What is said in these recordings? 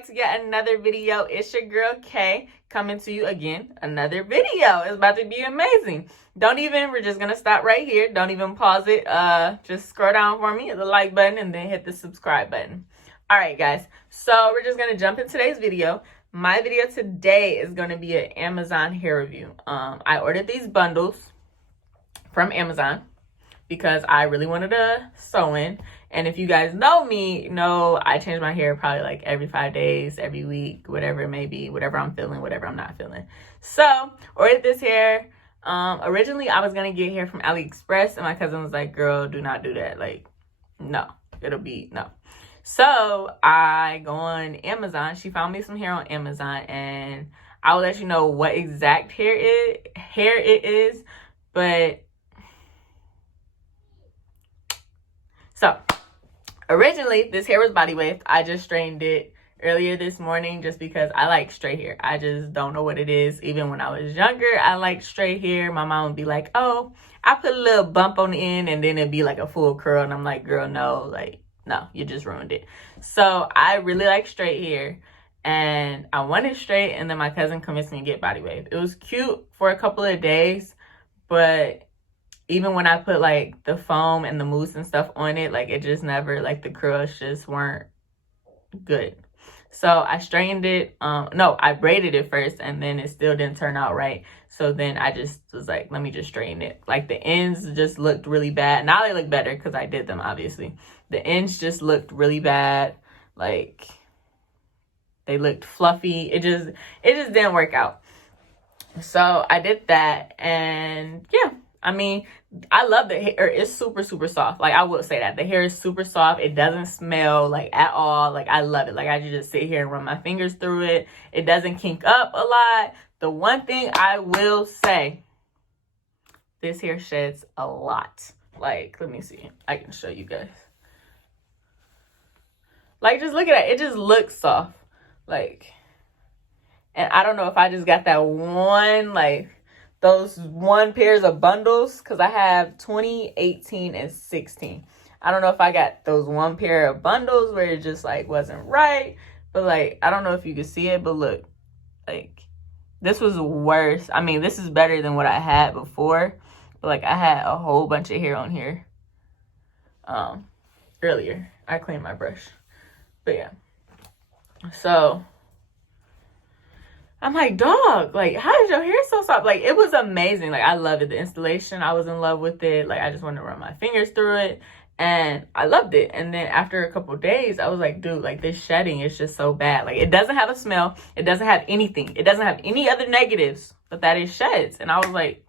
back to yet another video. It's your girl Kay coming to you again. Another video. It's about to be amazing. We're just gonna stop right here. Don't even pause it. Just scroll down for me, hit the like button, and then hit the subscribe button. All right, guys. So we're just gonna jump into today's video. My video today is gonna be an Amazon hair review. I ordered these bundles from Amazon because I really wanted a sew-in. And if you guys know me, I change my hair probably like every 5 days, every week, whatever it may be, whatever I'm feeling, whatever I'm not feeling. So, ordered this hair. Originally, I was going to get hair from AliExpress, and my cousin was like, girl, do not do that. Like, no, no. So, I go on Amazon. She found me some hair on Amazon, and I will let you know what exact hair it is. But, so, originally, this hair was body waved. I just straightened it earlier this morning just because I like straight hair. I just don't know what it is. Even when I was younger, I liked straight hair. My mom would be like, oh, I put a little bump on the end and then it'd be like a full curl. And I'm like, girl, no, you just ruined it. So I really like straight hair and I wanted straight, and then my cousin convinced me to get body wave. It was cute for a couple of days, but even when I put like the foam and the mousse and stuff on it, like it just never, like the curls just weren't good. So I straightened it. I braided it first and then it still didn't turn out right. So then I just was like, let me just straighten it. Like the ends just looked really bad. Now they look better because I did them, obviously. The ends just looked really bad. Like they looked fluffy. It just didn't work out. So I did that, and yeah. I mean, I love the hair. It's super, super soft. Like, I will say that. The hair is super soft. It doesn't smell, like, at all. Like, I love it. Like, I just sit here and run my fingers through it. It doesn't kink up a lot. The one thing I will say, this hair sheds a lot. Like, let me see. I can show you guys. Like, just look at it. It just looks soft. Like, and I don't know if I just got that one, like, those one pairs of bundles, because I have 20, 18, and 16. I don't know if I got those one pair of bundles where it just like wasn't right, but like I don't know if you can see it, but look, like this was worse. I mean, this is better than what I had before, but like I had a whole bunch of hair on here earlier. I cleaned my brush, but yeah. So I'm like, dog, like, how is your hair so soft? Like, it was amazing. Like, I loved it. The installation, I was in love with it. Like, I just wanted to run my fingers through it. And I loved it. And then after a couple of days, I was like, dude, like, this shedding is just so bad. Like, it doesn't have a smell. It doesn't have anything. It doesn't have any other negatives, but that it sheds. And I was like,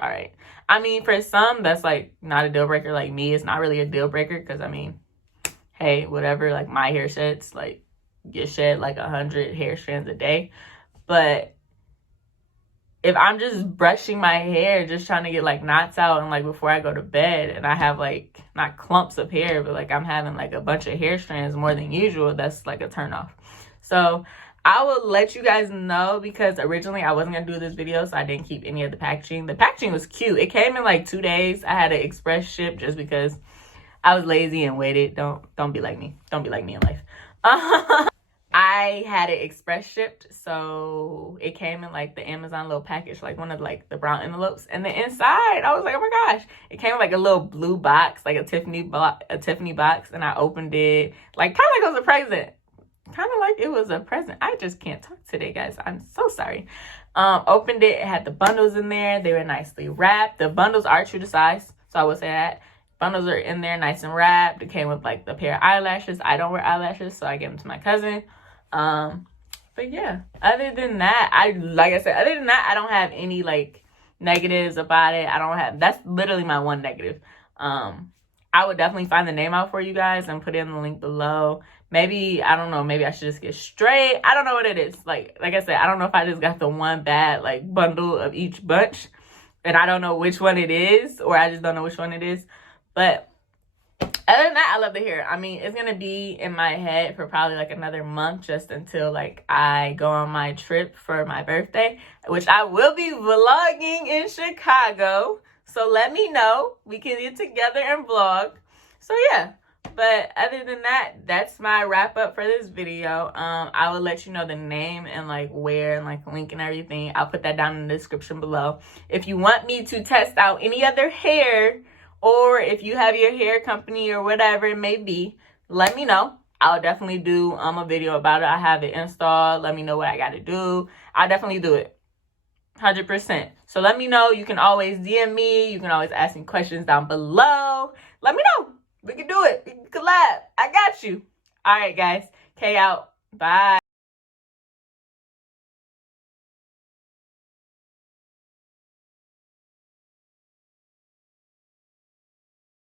all right. I mean, for some, that's, like, not a deal breaker. Like, me, it's not really a deal breaker. Because, I mean, hey, whatever. Like, my hair sheds. Like, you shed, like, 100 hair strands a day. But if I'm just brushing my hair, just trying to get like knots out and like before I go to bed, and I have like not clumps of hair, but like I'm having like a bunch of hair strands more than usual, that's like a turnoff. So I will let you guys know, because originally I wasn't gonna do this video, so I didn't keep any of the packaging. The packaging was cute. It came in like 2 days. I had an express ship just because I was lazy and waited. Don't be like me. Don't be like me in life. I had it express shipped, so it came in like the Amazon little package, like one of like the brown envelopes. And then inside, I was like, oh my gosh, it came in like a little blue box, like a Tiffany box, and I opened it like kind of like it was a present. Kind of like it was a present. I just can't talk today, guys. I'm so sorry. Opened it. It had the bundles in there. They were nicely wrapped. The bundles are true to size, so I will say that. Bundles are in there, nice and wrapped. It came with like the pair of eyelashes. I don't wear eyelashes, so I gave them to my cousin. But yeah, other than that, I don't have any like negatives about it. That's literally my one negative. I would definitely find the name out for you guys and put it in the link below. Maybe, I don't know, maybe I should just get straight. I don't know what it is. Like I said, I don't know if I just got the one bad like bundle of each bunch and I don't know which one it is, or I just don't know which one it is. But other than that, I love the hair. I mean, it's going to be in my head for probably like another month, just until like I go on my trip for my birthday, which I will be vlogging in Chicago. So let me know. We can get together and vlog. So yeah, But other than that, that's my wrap up for this video. I will let you know the name and like where and like link and everything. I'll put that down in the description below. If you want me to test out any other hair, or if you have your hair company or whatever it may be, let me know. I'll definitely do a video about it. I have it installed. Let me know what I got to do. I'll definitely do it. 100%. So let me know. You can always DM me. You can always ask me questions down below. Let me know. We can do it. We can collab. I got you. All right, guys. K out. Bye.